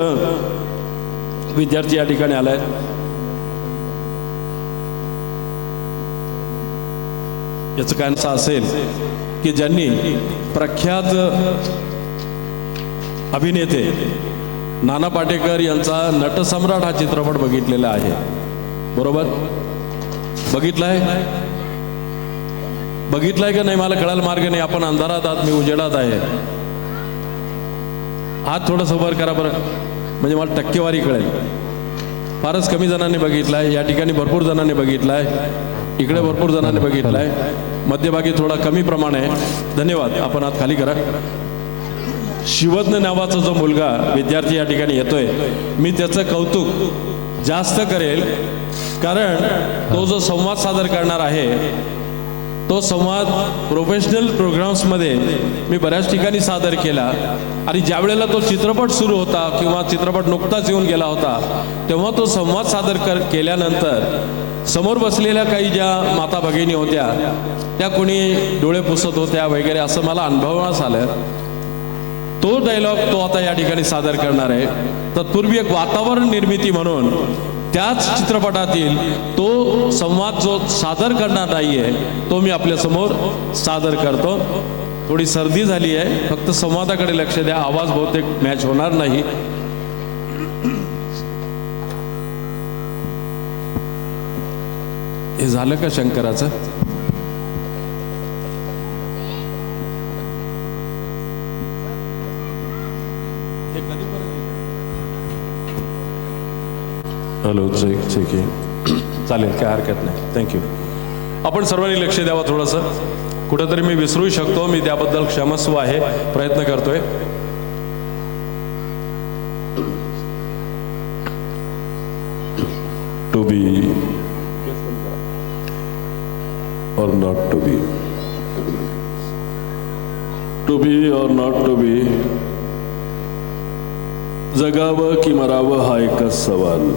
विद्यार्थी या ठिकाणी आलाय। याचं कारण असं असेल की ज्यांनी प्रख्यात अभिनेते नाना पाटेकर यांचा नटसम्राट हा चित्रपट बघितलेला आहे, बरोबर? बघितलाय का नाही मला कळायला मार्ग नाही। आपण अंधारात आहात, मी उजेडात आहे। हात थोडंसं वर करा बरं, म्हणजे मला टक्केवारी कळेल। फारच कमी जणांनी बघितलाय, या ठिकाणी भरपूर जणांनी बघितलाय, इकडे भरपूर जणांनी बघितलाय, मध्यभागी थोडा कमी प्रमाण आहे। धन्यवाद। आपण हात खाली करा। शिवज्ञ नावाचा जो मुलगा विद्यार्थी या ठिकाणी येतोय, मी त्याचं कौतुक जास्त करेल, कारण तो जो संवाद सादर करणार आहे तो संवाद प्रोफेशनल प्रोग्राम्समध्ये मी बऱ्याच ठिकाणी सादर केला, आणि ज्या वेळेला तो चित्रपट सुरू होता किंवा चित्रपट नुकताच येऊन गेला होता, तेव्हा तो संवाद सादर केल्यानंतर समोर बसलेल्या काही ज्या माता भगिनी होत्या त्या कोणी डोळे पुसत होत्या वगैरे, असं मला अनुभवास आलं। तो डायलॉग तो आता या ठिकाणी सादर करणार आहे। तत्पूर्वी एक वातावरण निर्मिती म्हणून त्याच चित्रपटातील तो संवाद जो सादर करणार नाहीये तो मी आपल्या समोर सादर करतो। थोडी सर्दी झाली आहे, फक्त संवादाकडे लक्ष द्या, आवाज बहुतेक मॅच होणार नाही। हे झालं का शंकराचं? हॅलो, चेक चालेल, काय हरकत नाही, थँक्यू। आपण सर्वांनी लक्ष द्यावं थोडंसं, कुठंतरी मी विसरू शकतो, मी त्याबद्दल क्षमस्व आहे, प्रयत्न करतोय। टू बी और not to be, to be और नॉट टू बी, जगावं की मरावं हा एकच सवाल।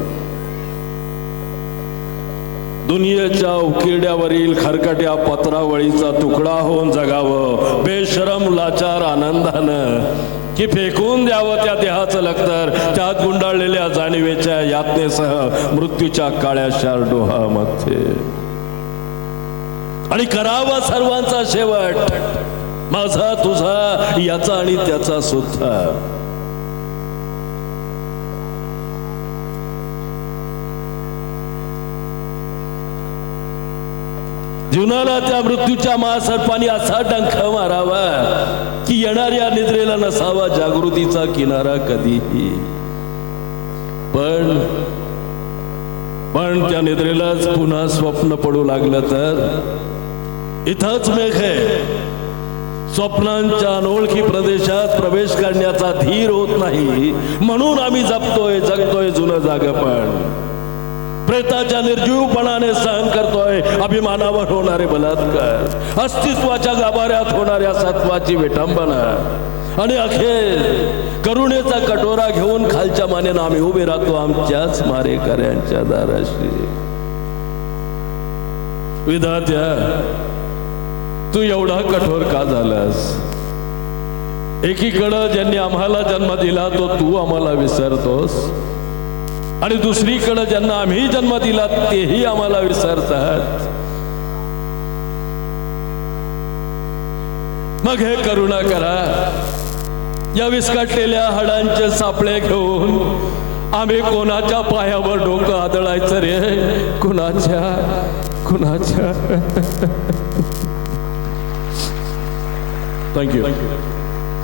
दुनियेच्या उकिरड्यावरील खरकट्या पत्रावळीचा तुकडा होऊन जगावं बेशरम लाचार आनंदानं, की फेकून द्यावं त्या देहाचं लखतर त्यात गुंडाळलेल्या जाणीवेच्या यातनेसह मृत्यूच्या काळ्या शारडोहामध्ये, आणि करावा सर्वांचा शेवट, माझा तुझा याचा आणि त्याचा सुद्धा। जीवनाला त्या मृत्यूच्या महासर्पाने असा डंख मारावा की येणाऱ्या निद्रेला नसावा जागृतीचा किनारा कधीही। पण त्या निद्रेलाच पुन्हा स्वप्न पडू लागलं तर इथंच मेघ आहे। स्वप्नांच्या अनोळखी प्रदेशात प्रवेश करण्याचा धीर होत नाही, म्हणून आम्ही जगतोय जुनं जागपण। प्रेताच्या निर्जीवपणाने सहन करतोय अभिमानावर होणारे बलात्कार, अस्तित्वाच्या गाभाऱ्यात होणाऱ्या सत्वाची विटंबना, आणि अखेर करुणेचा कटोरा घेऊन खालच्या मानेनं आम्ही उभे राहतो आमच्याच मारेकऱ्यांच्या दाराशी। विधात्या, तू एवढा कठोर का झालास? एकीकडं ज्यांनी आम्हाला जन्म दिला तो तू आम्हाला विसरतोस, आणि दुसरीकडे ज्यांना आम्ही जन्म दिला तेही आम्हाला विसरतात। मग हे करुणा करा, या विस्कटलेल्या हाडांचे सापळे घेऊन आम्ही कोणाच्या पायावर डोकं आदळायचं रे? कुणाच्या? थँक्यू।